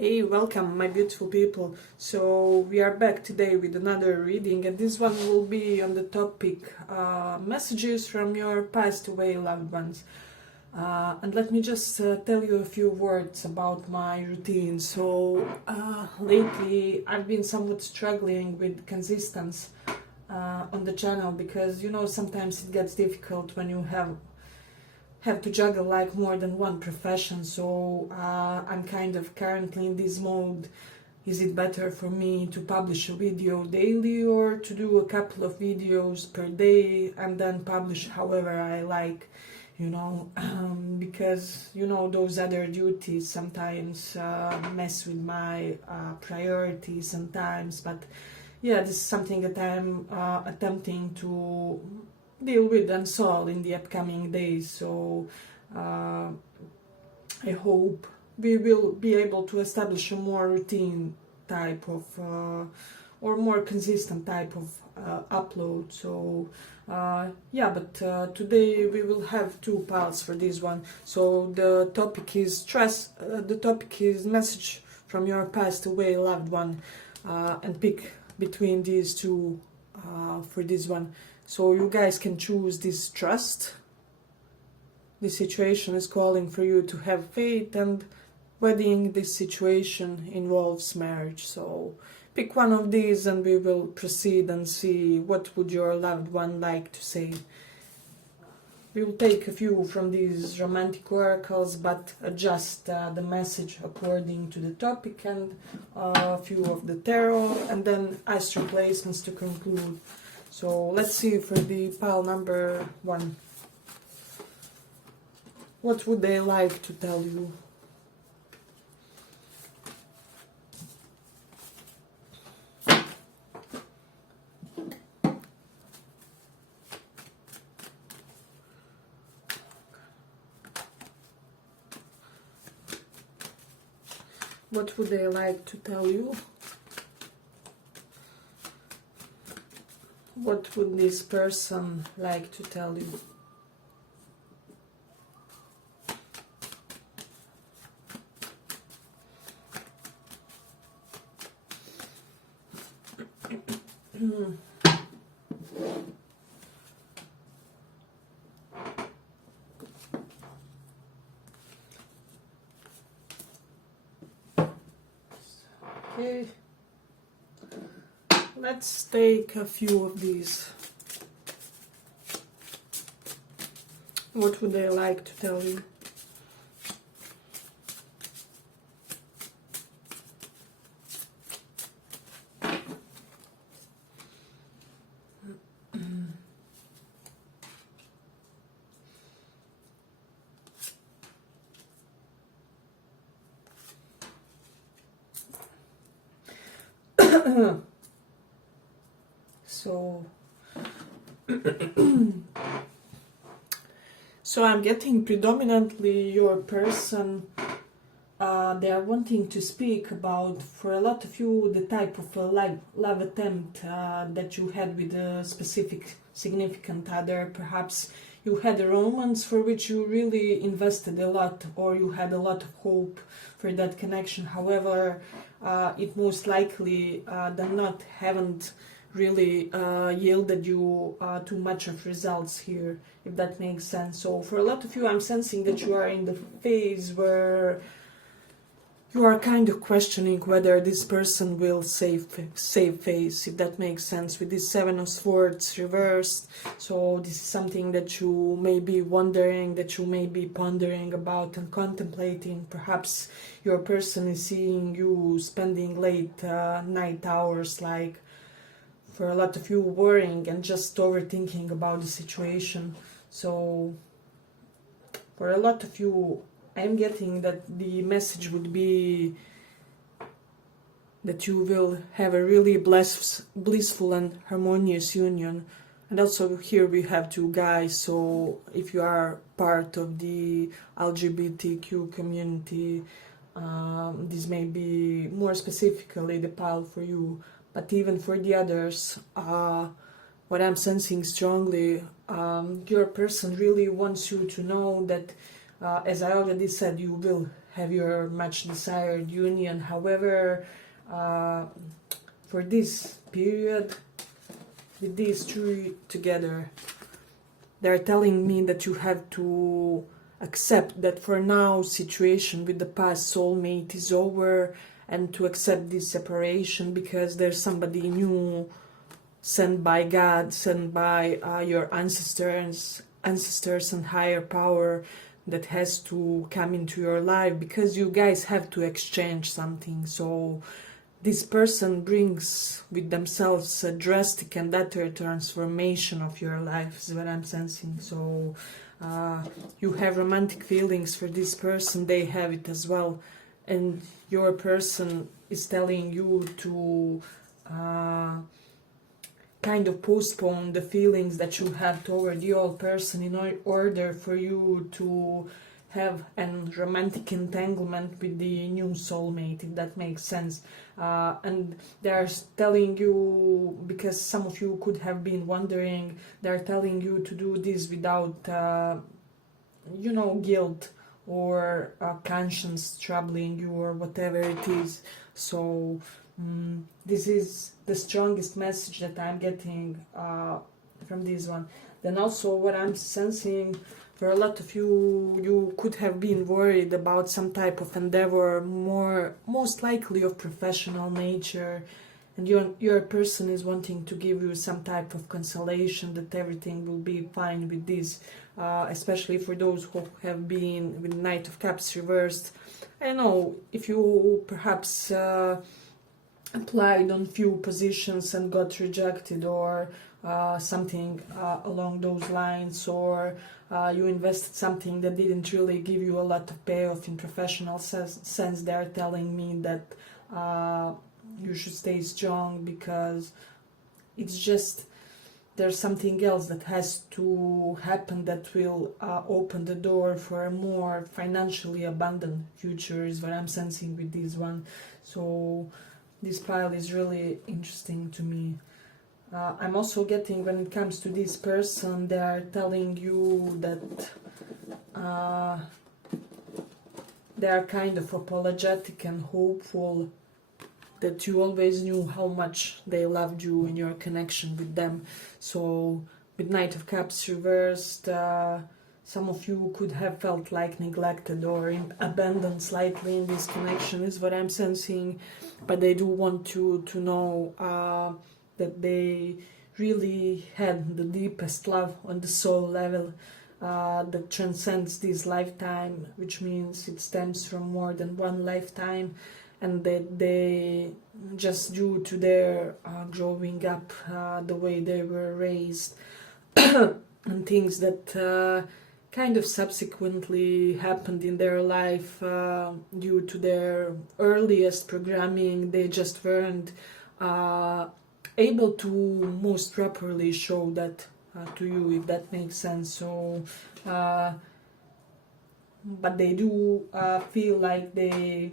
Hey, welcome my beautiful people. So we are back today with another reading, and this one will be on the topic messages from your passed away loved ones. And let me just tell you a few words about my routine. So lately I've been somewhat struggling with consistency on the channel, because sometimes it gets difficult when you have to juggle like more than one profession. So I'm kind of currently in this mode. Is it better for me to publish a video daily, or to do a couple of videos per day and then publish however I like, because those other duties sometimes mess with my priorities sometimes. But yeah, this is something that I'm attempting to deal with and solve in the upcoming days. So I hope we will be able to establish a more routine type of or more consistent type of upload. So today we will have two parts for this one. So the topic is stress, the topic is message from your passed away loved one, and pick between these two for this one. So you guys can choose this trust. This situation is calling for you to have faith, and wedding, this situation involves marriage. So pick one of these and we will proceed and see what would your loved one like to say. We will take a few from these romantic oracles, but adjust the message according to the topic, and a few of the tarot, and then astral placements to conclude. So let's see for the pile number 1. What would they like to tell you? What would they like to tell you? What would this person like to tell you? Okay. Let's take a few of these. What would they like to tell you? So I'm getting predominantly your person, they are wanting to speak about, for a lot of you, the type of love attempt that you had with a specific significant other. Perhaps you had a romance for which you really invested a lot, or you had a lot of hope for that connection. However, it most likely than not haven't really yielded you too much of results here, if that makes sense. So for a lot of you, I'm sensing that you are in the phase where you are kind of questioning whether this person will save face, if that makes sense, with this 7 of Swords reversed. So this is something that you may be wondering, that you may be pondering about and contemplating. Perhaps your person is seeing you spending late night hours, like for a lot of you, worrying and just overthinking about the situation. So for a lot of you, I'm getting that the message would be that you will have a really blissful and harmonious union. And also here we have 2 guys, so if you are part of the LGBTQ community, this may be more specifically the pile for you. But even for the others, what I'm sensing strongly, your person really wants you to know that, as I already said, you will have your much desired union. However, for this period, with these two together, they're telling me that you have to accept that for now situation with the past soulmate is over, and to accept this separation because there's somebody new sent by God, sent by your ancestors and higher power that has to come into your life, because you guys have to exchange something. So this person brings with themselves a drastic and utter transformation of your life, is what I'm sensing. So you have romantic feelings for this person, they have it as well, and your person is telling you to kind of postpone the feelings that you have toward the old person in order for you to have a romantic entanglement with the new soulmate, if that makes sense. And they're telling you, because some of you could have been wondering, they're telling you to do this without guilt or conscience troubling you or whatever it is. So this is the strongest message that I'm getting from this one. Then also what I'm sensing, for a lot of you, you could have been worried about some type of endeavor, most likely of professional nature, and your person is wanting to give you some type of consolation that everything will be fine with this, especially for those who have been with Knight of Cups reversed. I don't know, if you perhaps applied on few positions and got rejected, or something along those lines, or you invested something that didn't really give you a lot of payoff in professional sense, they're telling me that you should stay strong, because it's just there's something else that has to happen that will open the door for a more financially abundant future, is what I'm sensing with this one. So this pile is really interesting to me. I'm also getting, when it comes to this person, they are telling you that they are kind of apologetic and hopeful that you always knew how much they loved you in your connection with them. So with Knight of Cups reversed, some of you could have felt like neglected or abandoned slightly in this connection, is what I'm sensing. But they do want you to know that they really had the deepest love on the soul level that transcends this lifetime, which means it stems from more than one lifetime, and that they, just due to their growing up, the way they were raised, and things that kind of subsequently happened in their life due to their earliest programming, they just weren't able to most properly show that to you, if that makes sense. So but they do feel like they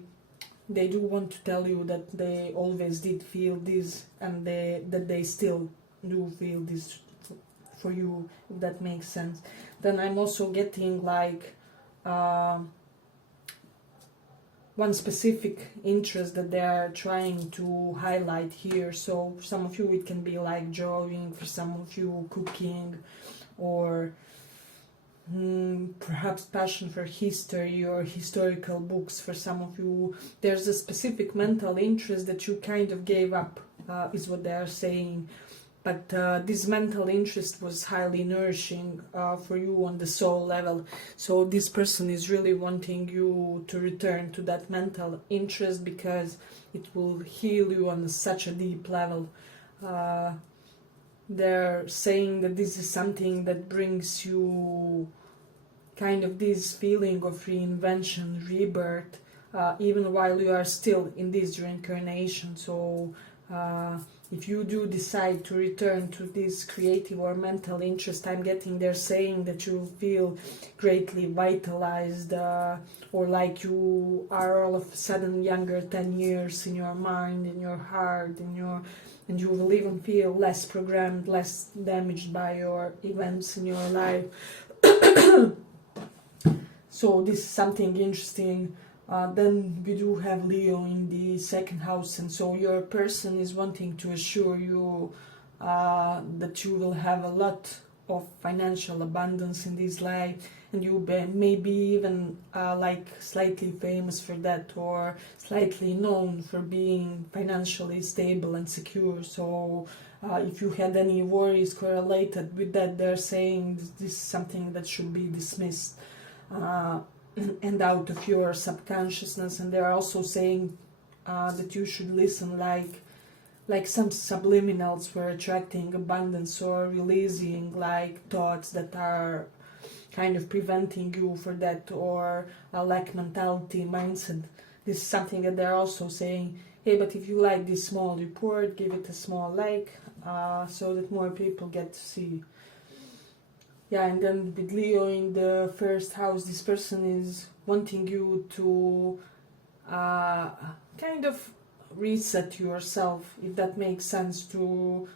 do want to tell you that they always did feel this, and that they still do feel this for you, if that makes sense. Then I'm also getting like one specific interest that they are trying to highlight here. So for some of you it can be like drawing, for some of you cooking, or perhaps passion for history or historical books. For some of you there's a specific mental interest that you kind of gave up, is what they are saying. But this mental interest was highly nourishing for you on the soul level. So this person is really wanting you to return to that mental interest, because it will heal you on such a deep level. They're saying that this is something that brings you kind of this feeling of reinvention, rebirth, even while you are still in this reincarnation. So if you do decide to return to this creative or mental interest, I'm getting they're saying that you feel greatly vitalized, or like you are all of a sudden younger 10 years in your mind, in your heart, and you will even feel less programmed, less damaged by your events in your life. So this is something interesting. Then we do have Leo in the second house, and so your person is wanting to assure you that you will have a lot of financial abundance in this life, and you may be even like slightly famous for that, or slightly known for being financially stable and secure. So if you had any worries correlated with that, they're saying this is something that should be dismissed and out of your subconsciousness. And they're also saying that you should listen like some subliminals for attracting abundance, or releasing like thoughts that are kind of preventing you for that, or a lack mentality mindset. This is something that they're also saying, hey, but if you like this small report, give it a small like, so that more people get to see. Yeah, and then with Leo in the first house, this person is wanting you to kind of reset yourself, if that makes sense, to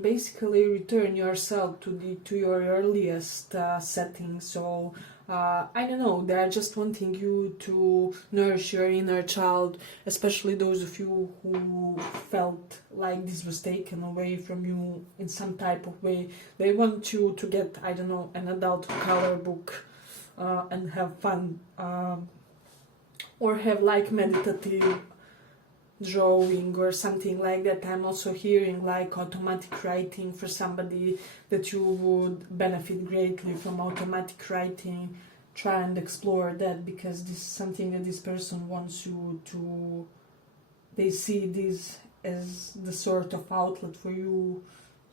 basically return yourself to your earliest setting. So I don't know, they're just wanting you to nourish your inner child, especially those of you who felt like this was taken away from you in some type of way. They want you to get, I don't know, an adult color book and have fun, or have like meditative drawing or something like that. I'm also hearing like automatic writing for somebody, that you would benefit greatly from automatic writing. Try and explore that, because this is something that this person wants you to, they see this as the sort of outlet for you.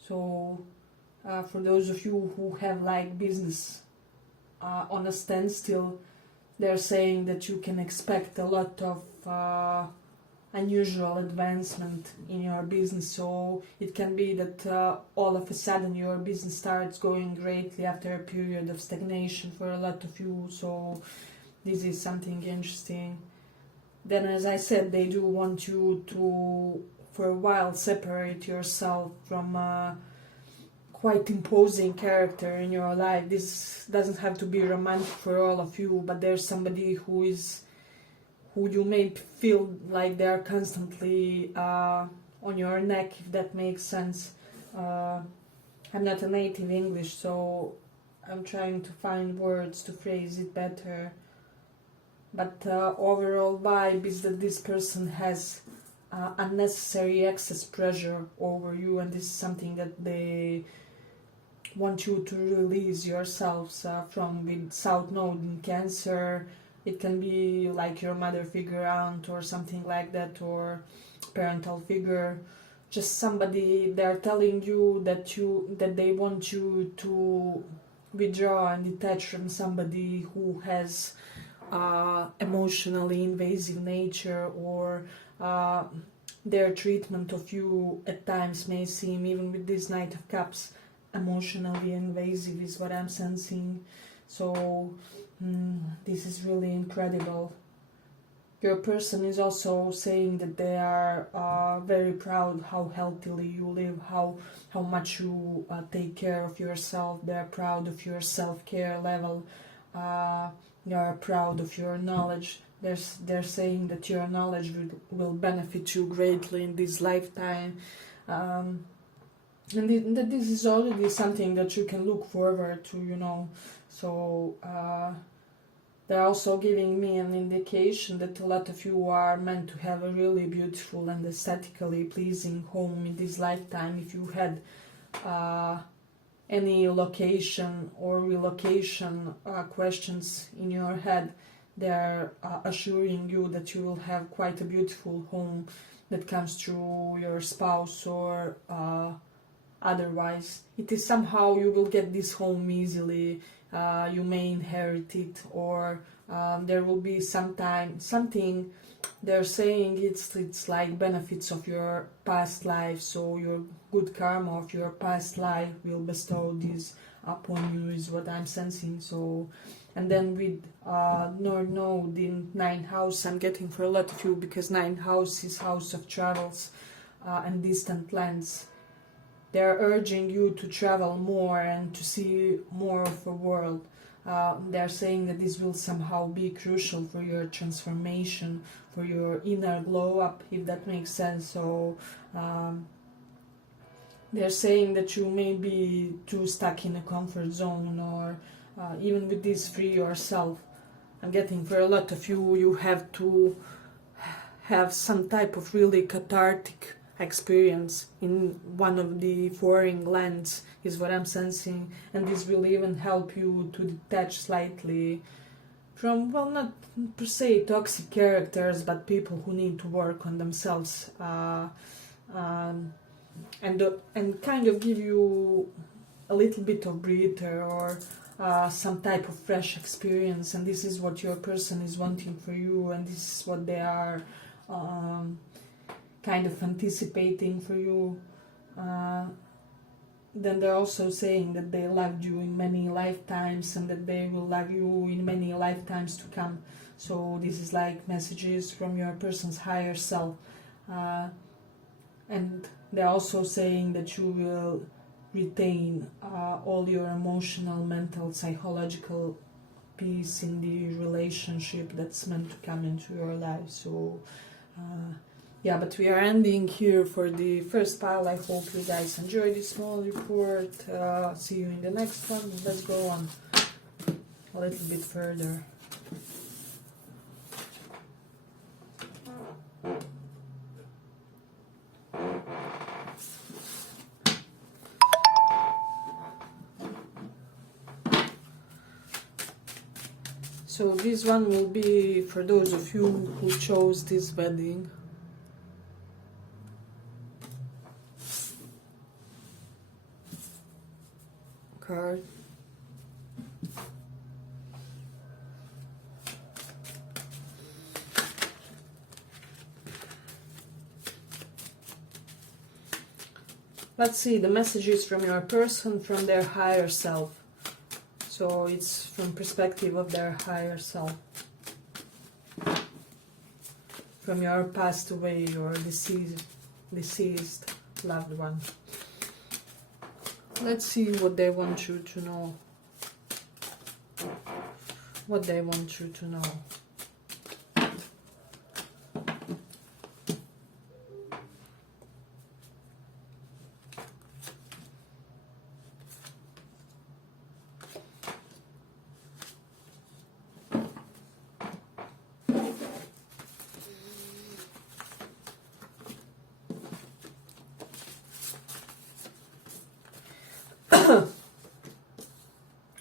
So for those of you who have like business on a standstill, they're saying that you can expect a lot of unusual advancement in your business. So it can be that all of a sudden your business starts going greatly after a period of stagnation for a lot of you. So this is something interesting. Then, as I said, they do want you to, for a while, separate yourself from quite imposing character in your life. This doesn't have to be romantic for all of you, but there's somebody who you may feel like they're constantly on your neck, if that makes sense. I'm not a native English, so I'm trying to find words to phrase it better. But overall vibe is that this person has unnecessary excess pressure over you, and this is something that they want you to release yourselves from, with South Node in Cancer. It can be like your mother figure, aunt, or something like that, or parental figure. Just somebody, they're telling you that they want you to withdraw and detach from somebody who has emotionally invasive nature, or their treatment of you at times may seem, even with this Knight of Cups, emotionally invasive is what I'm sensing. So this is really incredible. Your person is also saying that they are very proud how healthily you live, how much you take care of yourself. They're proud of your self-care level. They are proud of your knowledge. They're saying that your knowledge will benefit you greatly in this lifetime. And that this is already something that you can look forward to, you know. So they're also giving me an indication that a lot of you are meant to have a really beautiful and aesthetically pleasing home in this lifetime. If you had any location or relocation questions in your head, they're assuring you that you will have quite a beautiful home that comes through your spouse or otherwise. It is somehow you will get this home easily. You may inherit it, or there will be something they're saying it's like benefits of your past life. So your good karma of your past life will bestow this upon you, is what I'm sensing. So, and then with North Node in 9th house, I'm getting for a lot of you, because 9th house is house of travels and distant lands. They're urging you to travel more and to see more of the world. They're saying that this will somehow be crucial for your transformation, for your inner glow up, if that makes sense. So they're saying that you may be too stuck in a comfort zone, or even with this, free yourself. I'm getting for a lot of you, you have to have some type of really cathartic experience in one of the foreign lands, is what I'm sensing, and this will even help you to detach slightly from, well, not per se toxic characters, but people who need to work on themselves, and kind of give you a little bit of breather, or some type of fresh experience. And this is what your person is wanting for you, and this is what they are kind of anticipating for you. Then they're also saying that they loved you in many lifetimes, and that they will love you in many lifetimes to come. So this is like messages from your person's higher self. And they're also saying that you will retain all your emotional, mental, psychological peace in the relationship that's meant to come into your life. So yeah, but we are ending here for the first pile. I hope you guys enjoyed this small report. See you in the next one. Let's go on a little bit further. So this one will be for those of you who chose this wedding. Card. Let's see the messages from your person, from their higher self. So it's from perspective of their higher self, from your passed away or deceased loved one. Let's see what they want you to know. What they want you to know.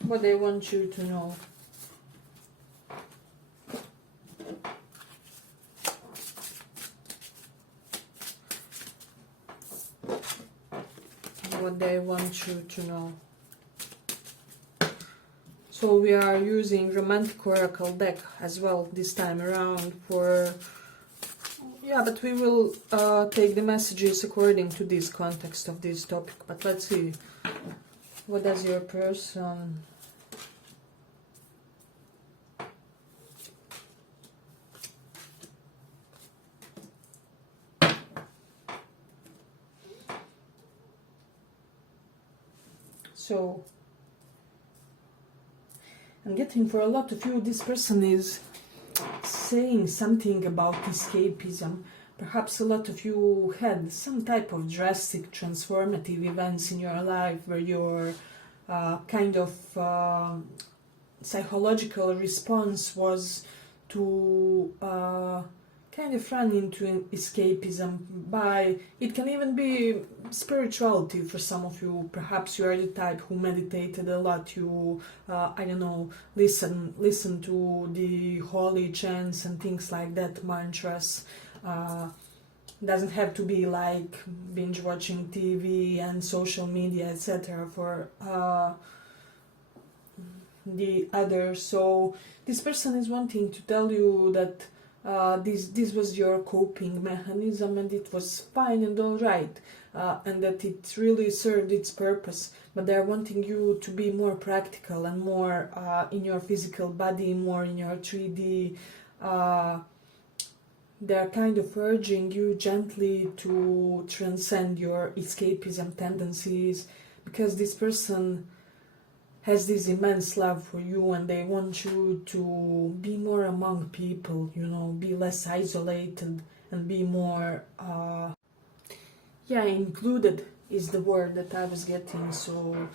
What they want you to know. What they want you to know. So we are using romantic oracle deck as well this time around for, yeah, but we will take the messages according to this context of this topic. But let's see, what does your person so I'm getting for a lot of you, this person is saying something about escapism. Perhaps a lot of you had some type of drastic transformative events in your life where your kind of psychological response was to kind of run into an escapism. By it can even be spirituality for some of you. Perhaps you are the type who meditated a lot. You I don't know, listen to the holy chants and things like that, mantras. Doesn't have to be like binge watching TV and social media, etc. for the others. So this person is wanting to tell you that this was your coping mechanism, and it was fine and all right, and that it really served its purpose. But they're wanting you to be more practical and more in your physical body, more in your 3D. They're kind of urging you gently to transcend your escapism tendencies, because this person has this immense love for you, and they want you to be more among people, you know, be less isolated and be more yeah, included is the word that I was getting. So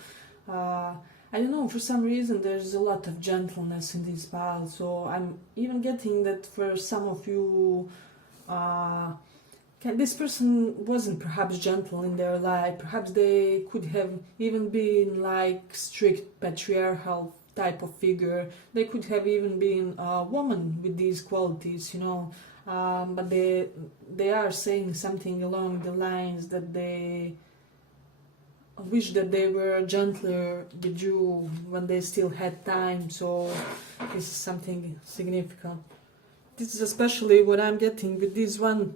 I don't know, for some reason there's a lot of gentleness in this pile, so I'm even getting that for some of you this person wasn't perhaps gentle in their life. Perhaps they could have even been like strict patriarchal type of figure. They could have even been a woman with these qualities, you know. But they are saying something along the lines that they wish that they were gentler with you when they still had time. So this is something significant. This is especially what I'm getting with this one.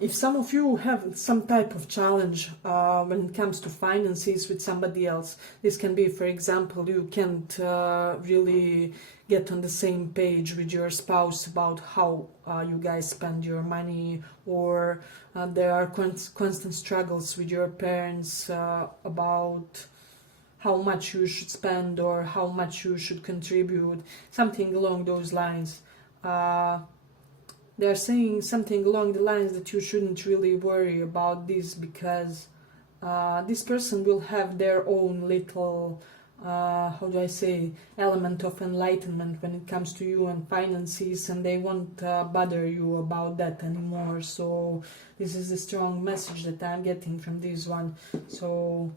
If some of you have some type of challenge when it comes to finances with somebody else, this can be, for example, you can't really get on the same page with your spouse about how you guys spend your money, or there are constant struggles with your parents about how much you should spend or how much you should contribute, something along those lines. They're saying something along the lines that you shouldn't really worry about this, because this person will have their own little, how do I say, element of enlightenment when it comes to you and finances, and they won't bother you about that anymore. So this is a strong message that I'm getting from this one. So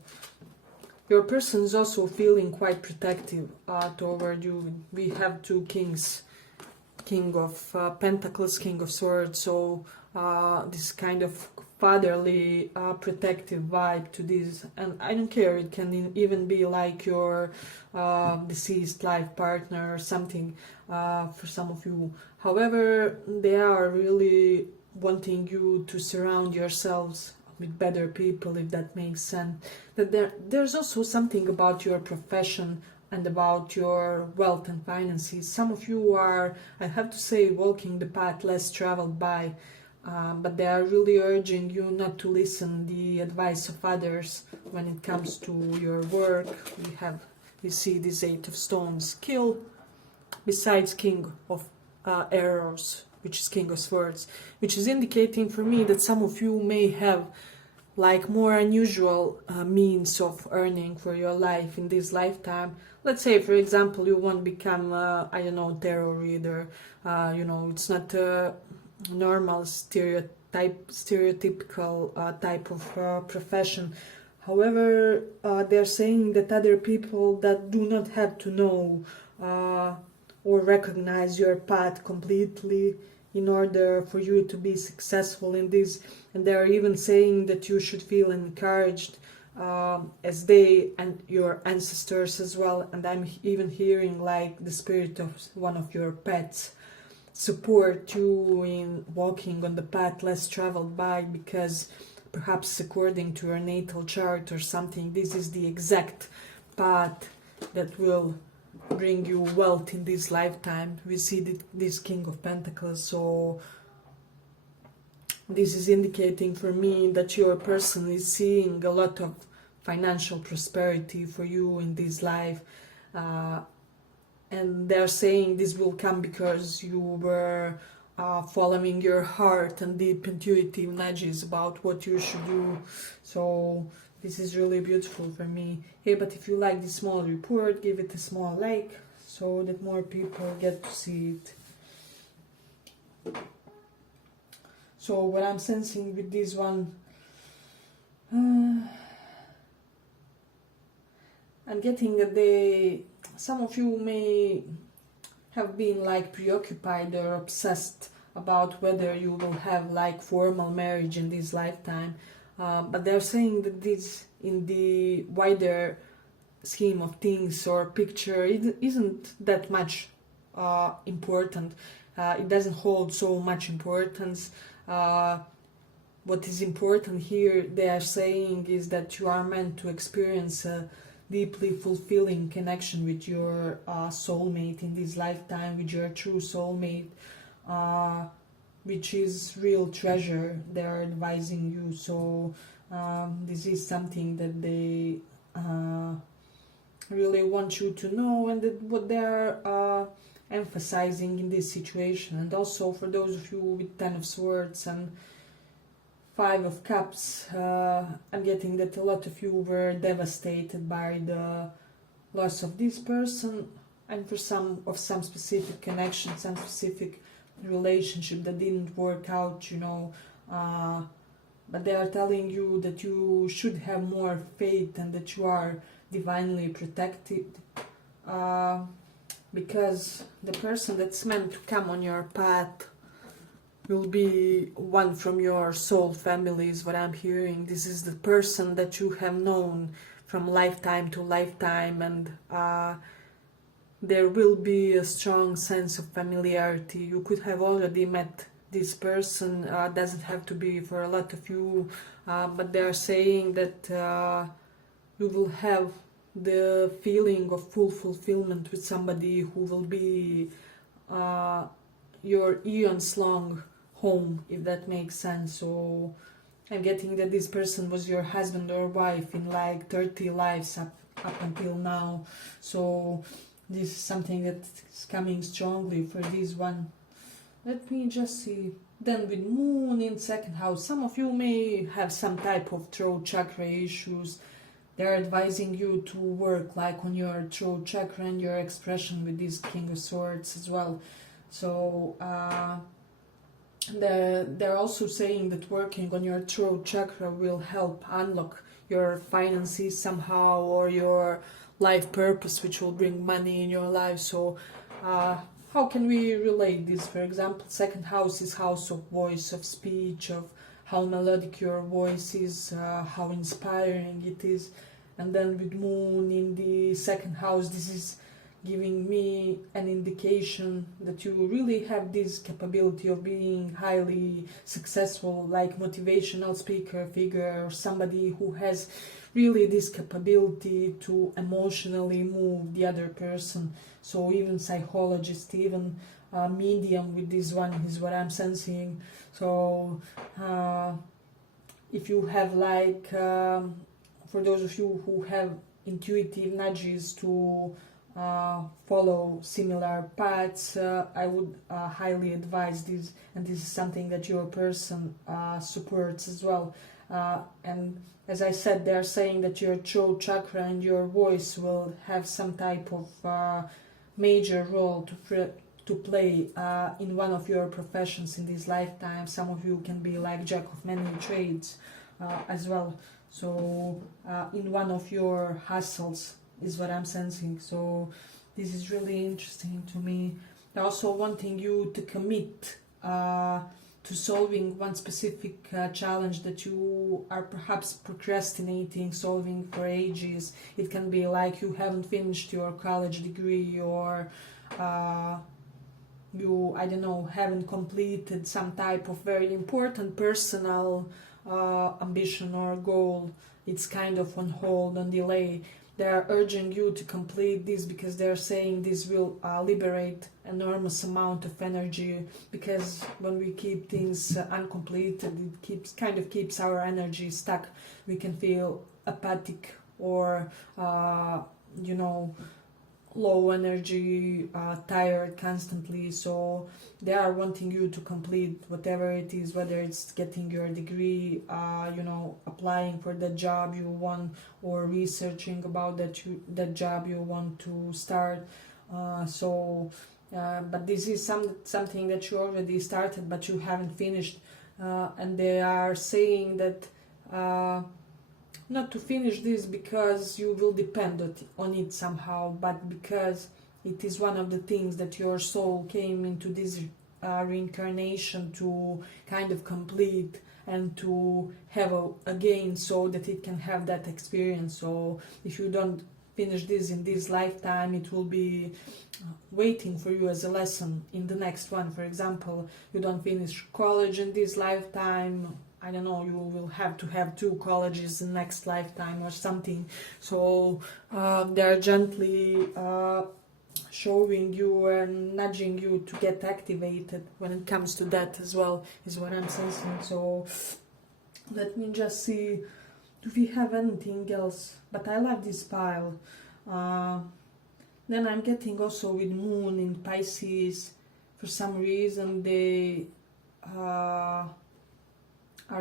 your person is also feeling quite protective toward you. We have two kings. King of Pentacles, King of Swords, so this kind of fatherly protective vibe to this. And I don't care, it can even be like your deceased life partner or something for some of you. However, they are really wanting you to surround yourselves with better people, if that makes sense. That there's also something about your profession and about your wealth and finances. Some of you are, I have to say, walking the path less traveled by, but they are really urging you not to listen the advice of others when it comes to your work. We see this Eight of Stones, kill, besides King of Arrows, which is King of Swords, which is indicating for me that some of you may have like more unusual means of earning for your life in this lifetime. Let's say, for example, you won't become, I don't know, tarot reader. You know, it's not a normal stereotypical type of profession. However, they're saying that other people that do not have to know or recognize your path completely in order for you to be successful in this. And they are even saying that you should feel encouraged as they and your ancestors as well. And I'm even hearing like the spirit of one of your pets support you in walking on the path less traveled by, because perhaps according to your natal chart or something, this is the exact path that will bring you wealth in this lifetime. We see this King of Pentacles, so this is indicating for me that your person is seeing a lot of financial prosperity for you in this life, and they're saying this will come because you were following your heart and deep intuitive nudges about what you should do. So this is really beautiful for me. Hey, but if you like this small report, give it a small like so that more people get to see it. So what I'm sensing with this one, I'm getting that some of you may have been like preoccupied or obsessed about whether you will have like formal marriage in this lifetime, but they're saying that this, in the wider scheme of things or picture, it isn't that much important. It doesn't hold so much importance. What is important here, they are saying, is that you are meant to experience a deeply fulfilling connection with your soulmate in this lifetime, with your true soulmate, which is real treasure. They are advising you. So this is something that they really want you to know, and that what they are emphasizing in this situation. And also for those of you with 10 of Swords and 5 of Cups, I'm getting that a lot of you were devastated by the loss of this person, and for some specific connection, some specific relationship that didn't work out, you know, but they are telling you that you should have more faith and that you are divinely protected, because the person that's meant to come on your path will be one from your soul family, is what I'm hearing. This is the person that you have known from lifetime to lifetime, and there will be a strong sense of familiarity. You could have already met this person, doesn't have to be for a lot of you, but they are saying that you will have the feeling of full fulfillment with somebody who will be your eons long home, if that makes sense. So I'm getting that this person was your husband or wife in like 30 lives up until now. So this is something that's coming strongly for this one. Let me just see. Then with Moon in second house, some of you may have some type of throat chakra issues. They're advising you to work like on your throat chakra and your expression with this King of Swords as well. So they're also saying that working on your throat chakra will help unlock your finances somehow, or your life purpose, which will bring money in your life. So how can we relate this? For example, second house is house of voice, of speech, of how melodic your voice is, how inspiring it is. And then with Moon in the second house, this is giving me an indication that you really have this capability of being highly successful, like motivational speaker figure, or somebody who has really this capability to emotionally move the other person. So even psychologist, even medium with this one is what I'm sensing. So if you have like, for those of you who have intuitive nudges to follow similar paths, I would highly advise this, and this is something that your person supports as well. And as I said, they are saying that your throat chakra and your voice will have some type of major role to play in one of your professions in this lifetime. Some of you can be like jack of many trades as well. So in one of your hustles is what I'm sensing. So this is really interesting to me. They're also wanting you to commit to solving one specific challenge that you are perhaps procrastinating, solving for ages. It can be like you haven't finished your college degree, or you, I don't know, haven't completed some type of very important personal ambition or goal. It's kind of on hold, on delay. They are urging you to complete this because they're saying this will liberate enormous amount of energy, because when we keep things uncompleted, it keeps our energy stuck. We can feel apathic or low energy, tired constantly. So they are wanting you to complete whatever it is, whether it's getting your degree, applying for the job you want, or researching about that job you want to start. But this is something that you already started but you haven't finished, and they are saying that not to finish this because you will depend on it somehow, but because it is one of the things that your soul came into this reincarnation to kind of complete and to have again, so that it can have that experience. So if you don't finish this in this lifetime, it will be waiting for you as a lesson in the next one. For example, you don't finish college in this lifetime, I don't know, you will have to have 2 colleges in next lifetime or something. So they're gently showing you and nudging you to get activated when it comes to that as well, is what I'm sensing. So let me just see Do we have anything else? But I love this pile. Then I'm getting also with Moon in Pisces. For some reason they are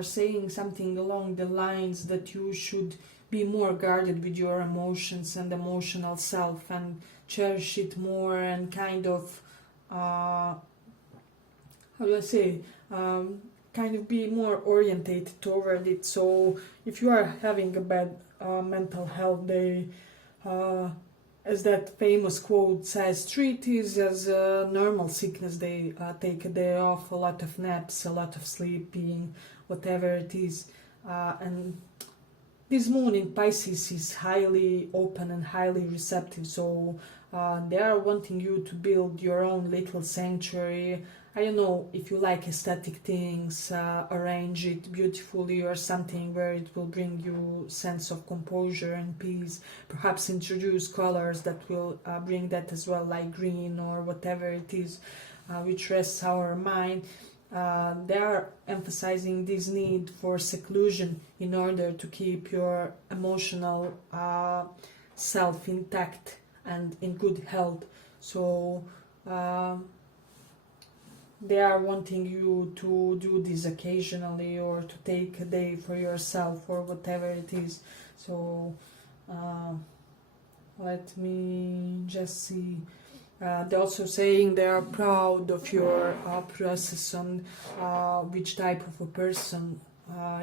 saying something along the lines that you should be more guarded with your emotions and emotional self and cherish it more and kind of how do I say, kind of be more orientated toward it. So if you are having a bad mental health day, as that famous quote says, treat it as a normal sickness day. Take a day off, a lot of naps, a lot of sleeping, whatever it is. And this moon in Pisces is highly open and highly receptive, so they are wanting you to build your own little sanctuary. I don't know if you like aesthetic things, arrange it beautifully or something where it will bring you sense of composure and peace. Perhaps introduce colors that will bring that as well, like green or whatever it is which rests our mind. They are emphasizing this need for seclusion in order to keep your emotional self intact and in good health. So they are wanting you to do this occasionally or to take a day for yourself or whatever it is. So let me just see. They're also saying they are proud of your process and which type of a person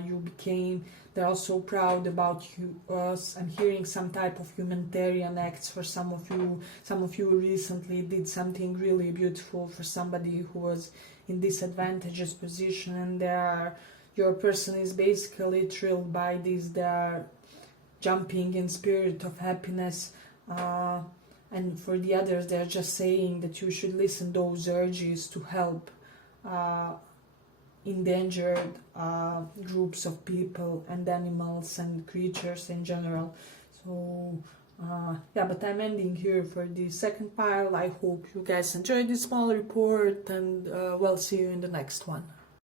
you became. They're also proud about you. I'm hearing some type of humanitarian acts for some of you. Some of you recently did something really beautiful for somebody who was in disadvantageous position, and your person is basically thrilled by this. They are jumping in spirit of happiness. And for the others, they're just saying that you should listen those urges to help endangered groups of people and animals and creatures in general. So yeah, but I'm ending here for the second pile. I hope you guys enjoyed this small report, and we'll see you in the next one.